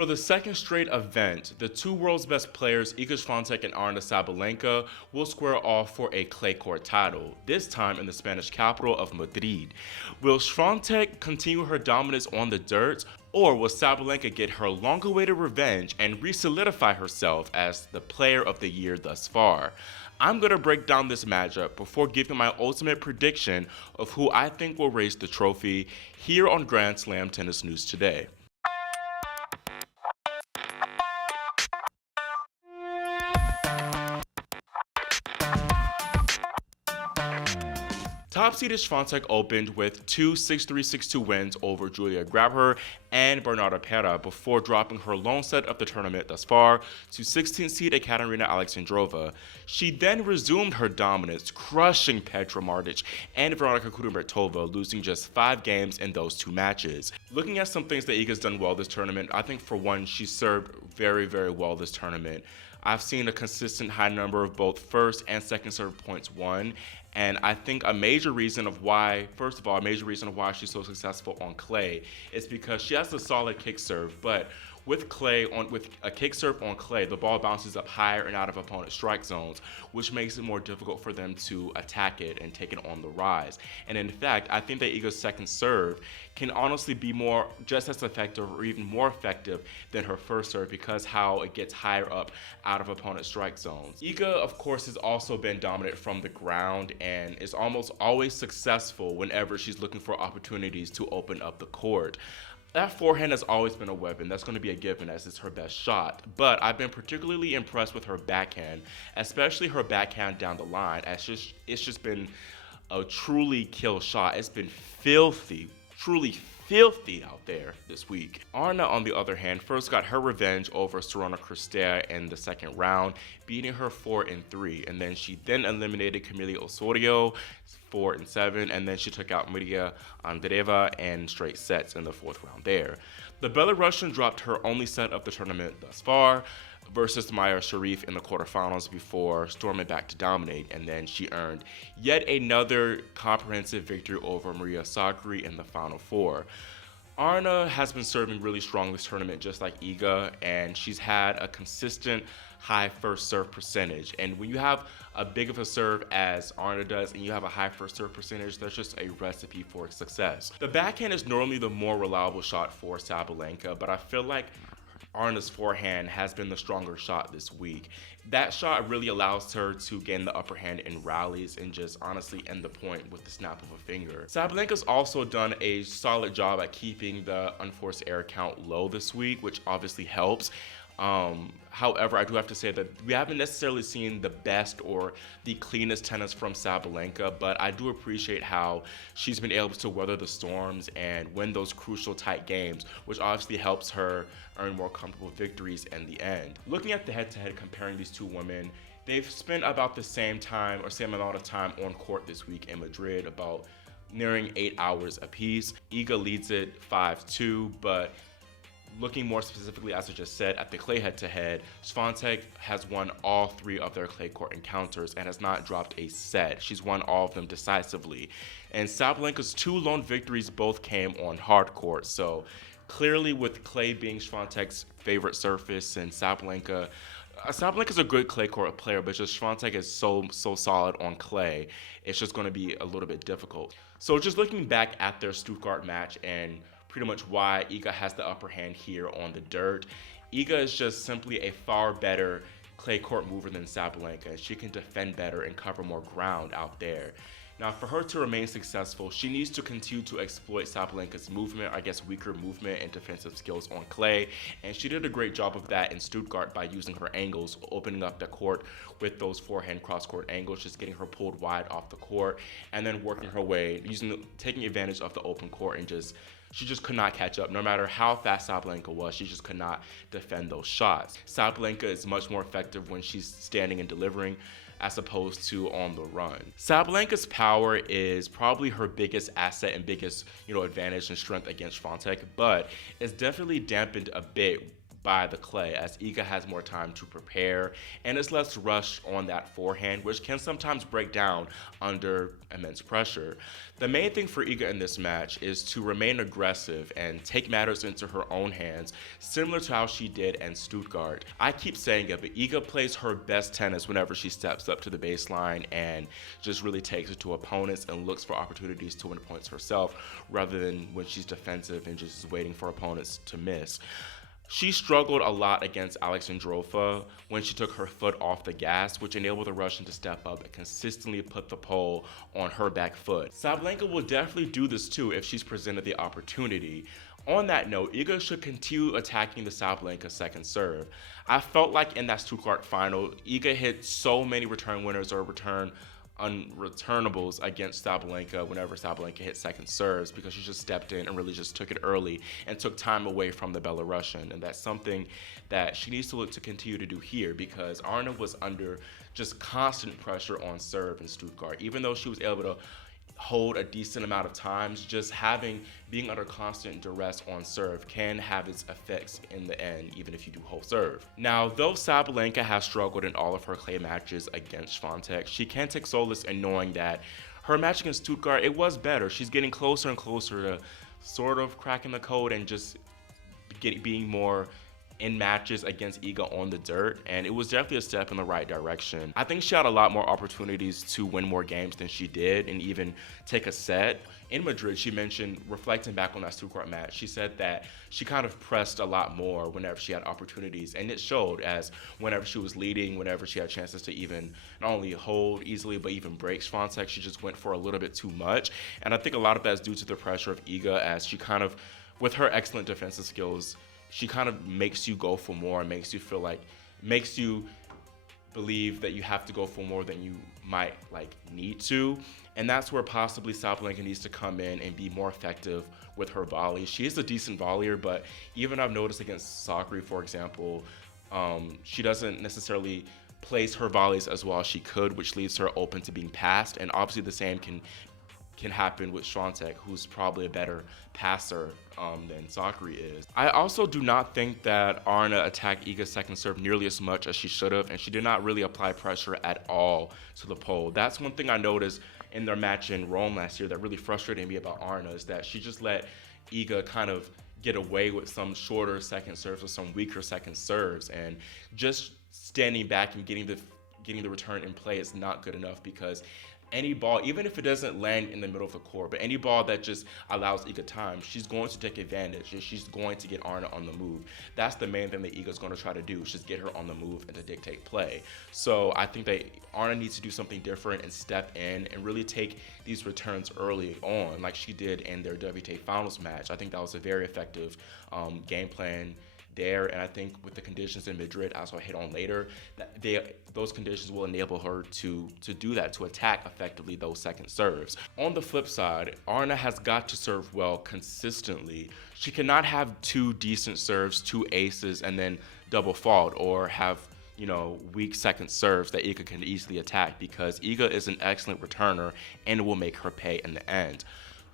For the second straight event, the two world's best players, Iga Swiatek and Aryna Sabalenka, will square off for a clay court title, this time in the Spanish capital of Madrid. Will Swiatek continue her dominance on the dirt, or will Sabalenka get her long-awaited revenge and re-solidify herself as the player of the year thus far? I'm going to break down this matchup before giving my ultimate prediction of who I think will raise the trophy here on Grand Slam Tennis News Today. Top-seeded Swiatek opened with two 6-3, 6-2 wins over Julia Grabher and Bernarda Pera before dropping her lone set of the tournament thus far to 16th-seed Ekaterina Alexandrova. She then resumed her dominance, crushing Petra Martic and Veronika Kudermetova, losing just 5 games in those 2 matches. Looking at some things that Iga's done well this tournament, I think for one, she served very, very well this tournament. I've seen a consistent high number of both first and second serve points won, and I think a major reason of why, first of all, a major reason of why she's so successful on clay is because she has a solid kick serve, but with a kick serve on clay, the ball bounces up higher and out of opponent strike zones, which makes it more difficult for them to attack it and take it on the rise. And in fact, I think that Iga's second serve can honestly be just as effective or even more effective than her first serve because how it gets higher up out of opponent strike zones. Iga, of course, has also been dominant from the ground and is almost always successful whenever she's looking for opportunities to open up the court. That forehand has always been a weapon. That's going to be a given as it's her best shot. But I've been particularly impressed with her backhand, especially her backhand down the line. It's just been a truly kill shot. It's been filthy, truly filthy out there this week. Aryna, on the other hand, first got her revenge over Sorana Cristea in the second round, beating her 4-3, and then she eliminated Camila Osorio 4-7, and then she took out Maria Andreeva in straight sets in the 4th round there. The Belarusian dropped her only set of the tournament thus far versus Maya Sharif in the quarterfinals before storming back to dominate, and then she earned yet another comprehensive victory over Maria Sakkari in the Final 4. Aryna has been serving really strong this tournament just like Iga, and she's had a consistent high first serve percentage. And when you have a big of a serve as Aryna does and you have a high first serve percentage, that's just a recipe for success. The backhand is normally the more reliable shot for Sabalenka, but I feel like Aryna's forehand has been the stronger shot this week. That shot really allows her to gain the upper hand in rallies and just honestly end the point with the snap of a finger. Sabalenka's also done a solid job at keeping the unforced error count low this week, which obviously helps. However, I do have to say that we haven't necessarily seen the best or the cleanest tennis from Sabalenka, but I do appreciate how she's been able to weather the storms and win those crucial tight games, which obviously helps her earn more comfortable victories in the end. Looking at the head-to-head comparing these two women, they've spent about the same time or same amount of time on court this week in Madrid, about nearing 8 hours apiece. Iga leads it 5-2, but looking more specifically, as I just said, at the clay head-to-head, Swiatek has won all 3 of their clay court encounters and has not dropped a set. She's won all of them decisively. And Sabalenka's 2 lone victories both came on hard court. So clearly with clay being Swiatek's favorite surface, and Sabalenka's a good clay court player, but just Swiatek is so solid on clay, it's just going to be a little bit difficult. So just looking back at their Stuttgart match and pretty much why Iga has the upper hand here on the dirt, Iga is just simply a far better clay court mover than Sabalenka. She can defend better and cover more ground out there. Now, for her to remain successful, she needs to continue to exploit Sabalenka's movement, weaker movement and defensive skills on clay, and she did a great job of that in Stuttgart by using her angles, opening up the court with those forehand cross-court angles, just getting her pulled wide off the court, and then working her way, taking advantage of the open court, and she just could not catch up. No matter how fast Sabalenka was, she just could not defend those shots. Sabalenka is much more effective when she's standing and delivering as opposed to on the run. Sabalenka's power is probably her biggest asset and biggest, advantage and strength against Swiatek, but it's definitely dampened a bit by the clay, as Iga has more time to prepare and is less rushed on that forehand, which can sometimes break down under immense pressure. The main thing for Iga in this match is to remain aggressive and take matters into her own hands, similar to how she did in Stuttgart. I keep saying it, but Iga plays her best tennis whenever she steps up to the baseline and just really takes it to opponents and looks for opportunities to win points herself, rather than when she's defensive and just waiting for opponents to miss. She struggled a lot against Alexandrova when she took her foot off the gas, which enabled the Russian to step up and consistently put the pole on her back foot. Sabalenka will definitely do this too if she's presented the opportunity. On that note, Iga should continue attacking the Sabalenka second serve. I felt like in that Stuttgart final, Iga hit so many return winners or return unreturnables against Sabalenka whenever Sabalenka hit second serves, because she just stepped in and really just took it early and took time away from the Belarusian. And that's something that she needs to look to continue to do here, because Aryna was under just constant pressure on serve in Stuttgart. Even though she was able to hold a decent amount of times, just being under constant duress on serve can have its effects in the end, even if you do hold serve. Now, though Sabalenka has struggled in all of her clay matches against Swiatek, she can take solace in knowing that her match against Stuttgart, it was better. She's getting closer and closer to sort of cracking the code and just being more in matches against Iga on the dirt, and it was definitely a step in the right direction. I think she had a lot more opportunities to win more games than she did and even take a set. In Madrid, she mentioned, reflecting back on that Stuttgart match, she said that she kind of pressed a lot more whenever she had opportunities, and it showed, as whenever she was leading, whenever she had chances to even not only hold easily but even break Swiatek, she just went for a little bit too much. And I think a lot of that is due to the pressure of Iga, as she kind of, with her excellent defensive skills, she kind of makes you go for more, makes you believe that you have to go for more than you might need to. And that's where possibly Sabalenka needs to come in and be more effective with her volley. She is a decent volleyer, but even I've noticed against Sakari, for example, she doesn't necessarily place her volleys as well as she could, which leaves her open to being passed. And obviously the same can happen with Swiatek, who's probably a better passer than Sakari is. I also do not think that Aryna attacked Iga's second serve nearly as much as she should have, and she did not really apply pressure at all to the pole. That's one thing I noticed in their match in Rome last year that really frustrated me about Aryna, is that she just let Iga kind of get away with some shorter second serves or some weaker second serves, and just standing back and getting the return in play is not good enough, because any ball, even if it doesn't land in the middle of the court, but any ball that just allows Iga time, she's going to take advantage and she's going to get Aryna on the move. That's the main thing that Iga's going to try to do, is just get her on the move and to dictate play. So I think that Aryna needs to do something different and step in and really take these returns early on, like she did in their WTA Finals match. I think that was a very effective game plan there, and I think with the conditions in Madrid, as I'll hit on later, that those conditions will enable her to do that, to attack effectively those second serves. On the flip side, Aryna has got to serve well consistently. She cannot have two decent serves, two aces, and then double fault, or have weak second serves that Iga can easily attack, because Iga is an excellent returner and will make her pay in the end.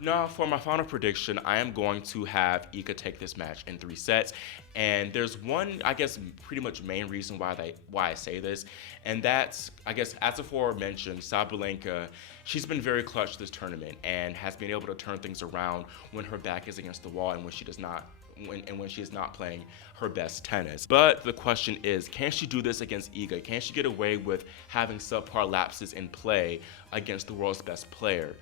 Now, for my final prediction, I am going to have Iga take this match in 3 sets. And there's one, I guess, pretty much main reason why I say this. And that's, I guess, as aforementioned, Sabalenka, she's been very clutch this tournament and has been able to turn things around when her back is against the wall and when she does not. When she is not playing her best tennis. But the question is, can she do this against Iga? Can she get away with having subpar lapses in play against the world's best player?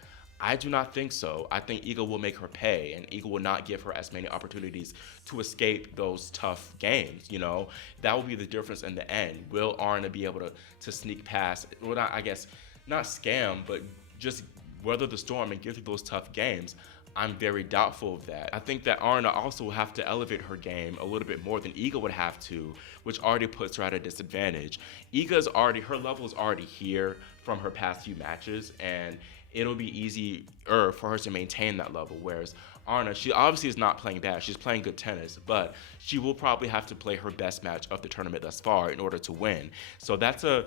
I do not think so. I think Iga will make her pay, and Iga will not give her as many opportunities to escape those tough games. That will be the difference in the end. Will Aryna be able to sneak past, well, not scam, but just weather the storm and get through those tough games? I'm very doubtful of that. I think that Aryna also will have to elevate her game a little bit more than Iga would have to, which already puts her at a disadvantage. Her level is already here from her past few matches, and it'll be easier for her to maintain that level. Whereas Aryna, she obviously is not playing bad. She's playing good tennis, but she will probably have to play her best match of the tournament thus far in order to win. So that's a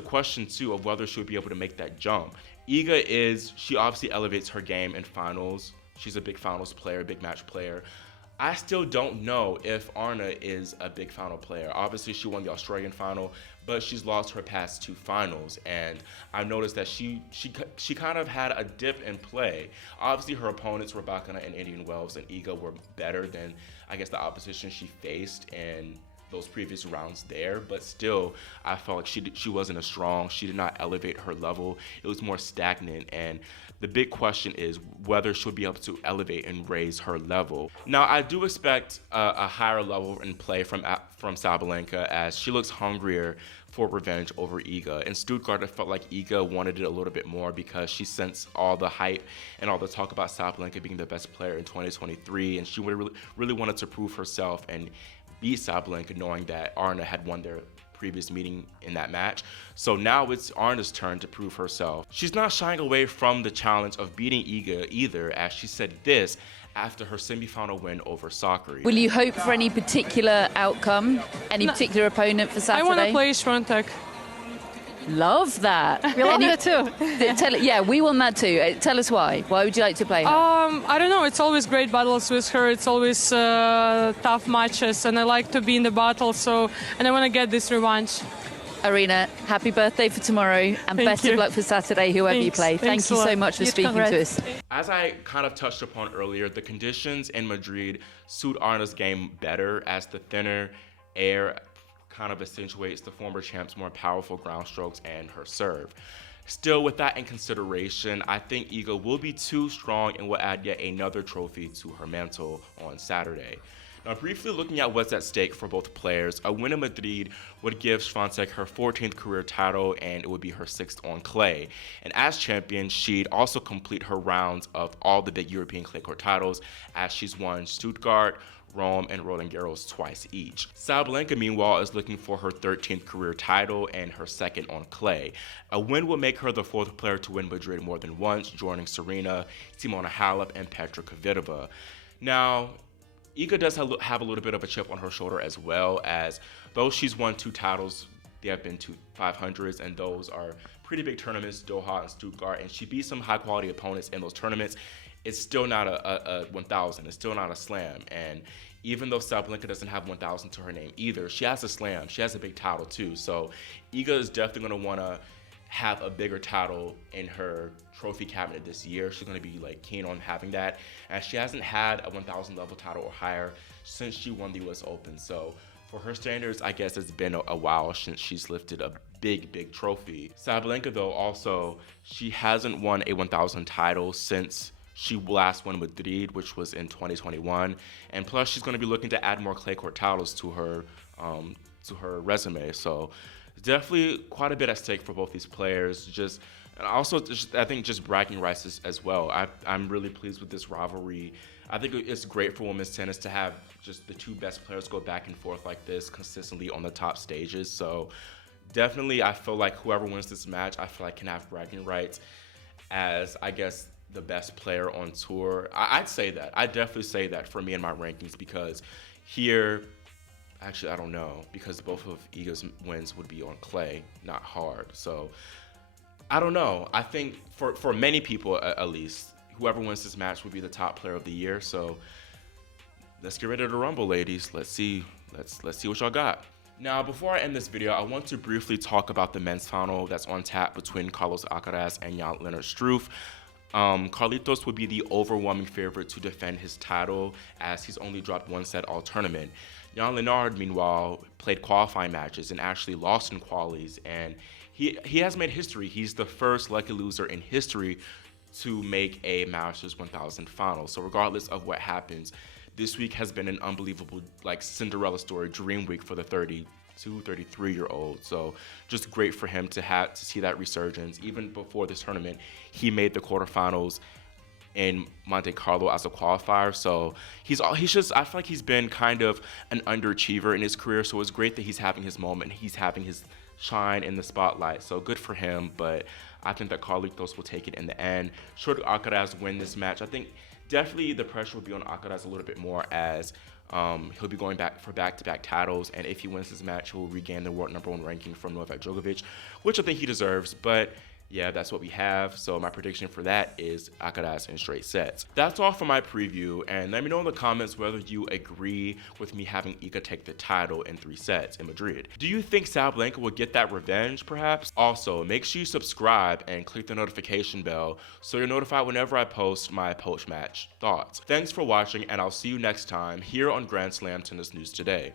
question too, of whether she'll be able to make that jump. Iga she obviously elevates her game in finals. She's a big finals player, big match player. I still don't know if Aryna is a big final player. Obviously, she won the Australian final, but she's lost her past 2 finals, and I've noticed that she kind of had a dip in play. Obviously, her opponents, Rebecca and Indian Wells and Iga, were better than, I guess, the opposition she faced in those previous rounds there, but still, I felt like she wasn't as strong. She did not elevate her level. It was more stagnant, and the big question is whether she'll be able to elevate and raise her level. Now, I do expect a higher level in play from Sabalenka, as she looks hungrier for revenge over Iga. In Stuttgart, I felt like Iga wanted it a little bit more because she sensed all the hype and all the talk about Sabalenka being the best player in 2023, and she really wanted to prove herself and beat Sabalenka, knowing that Aryna had won their previous meeting in that match. So now it's Aryna's turn to prove herself. She's not shying away from the challenge of beating Iga either, as she said this after her semifinal win over Sakari. Will you hope for any particular outcome? Any particular opponent for Saturday? I want to play Swiatek. Love that. We love that too. Yeah, we want that too. Tell us why. Why would you like to play her? I don't know. It's always great battles with her. It's always tough matches, and I like to be in the battle. And I want to get this revanche. Aryna, happy birthday for tomorrow, and best of luck for Saturday, whoever you play. Thank you so much for speaking to us. As I kind of touched upon earlier, the conditions in Madrid suit Aryna's game better, as the thinner air kind of accentuates the former champ's more powerful ground strokes and her serve. Still, with that in consideration, I think Iga will be too strong and will add yet another trophy to her mantle on Saturday. Now, briefly looking at what's at stake for both players, a win in Madrid would give Swiatek her 14th career title, and it would be her 6th on clay. And as champion, she'd also complete her rounds of all the big European clay court titles, as she's won Stuttgart, Rome, and Roland Garros twice each. Sabalenka, meanwhile, is looking for her 13th career title and her 2nd on clay. A win will make her the 4th player to win Madrid more than once, joining Serena, Simona Halep, and Petra Kvitova. Now, Iga does have a little bit of a chip on her shoulder as well, as though she's won 2 titles, they have been 2 500s, and those are pretty big tournaments, Doha and Stuttgart, and she beat some high-quality opponents in those tournaments. It's still not a 1,000. It's still not a slam. And even though Sabalenka doesn't have 1,000 to her name either, she has a slam. She has a big title too. So Iga is definitely going to want to have a bigger title in her trophy cabinet this year. She's going to be keen on having that. And she hasn't had a 1,000 level title or higher since she won the US Open. So for her standards, I guess it's been a while since she's lifted a big trophy. Sabalenka, though, also, she hasn't won a 1,000 title since she last won Madrid, which was in 2021, and plus she's going to be looking to add more clay court titles to her resume. So definitely quite a bit at stake for both these players. And also, I think just bragging rights as well. I'm really pleased with this rivalry. I think it's great for women's tennis to have just the 2 best players go back and forth like this consistently on the top stages. So definitely, I feel like whoever wins this match, I feel like can have bragging rights as, I guess, the best player on tour. I'd say that. I'd definitely say that for me in my rankings, because here, actually, I don't know, because both of Iga's wins would be on clay, not hard. So I don't know. I think for many people, at least, whoever wins this match would be the top player of the year. So let's get ready to rumble, ladies. Let's see what y'all got. Now, before I end this video, I want to briefly talk about the men's final that's on tap between Carlos Alcaraz and Jan-Lennard Struff. Carlitos would be the overwhelming favorite to defend his title, as he's only dropped 1 set all tournament. Jan-Lennard, meanwhile, played qualifying matches and actually lost in qualies, and he has made history. He's the first lucky loser in history to make a Masters 1000 final. So regardless of what happens, this week has been an unbelievable Cinderella story, dream week for the 33-year-old. So just great for him to see that resurgence. Even before this tournament, he made the quarterfinals in Monte Carlo as a qualifier. So he's just, I feel like he's been kind of an underachiever in his career. So it's great that he's having his moment. He's having his shine in the spotlight. So good for him. But I think that Carlitos will take it in the end. Should Alcaraz win this match, I think definitely the pressure will be on Alcaraz a little bit more, as he'll be going back for back-to-back titles, and if he wins this match, he'll regain the world #1 ranking from Novak Djokovic, which I think he deserves. But Yeah, that's what we have. So my prediction for that is Alcaraz in straight sets. That's all for my preview, and let me know in the comments whether you agree with me having Iga take the title in 3 sets in Madrid. Do you think Sabalenka will get that revenge, perhaps? Also, make sure you subscribe and click the notification bell so you're notified whenever I post my post-match thoughts. Thanks for watching, and I'll see you next time here on Grand Slam Tennis News Today.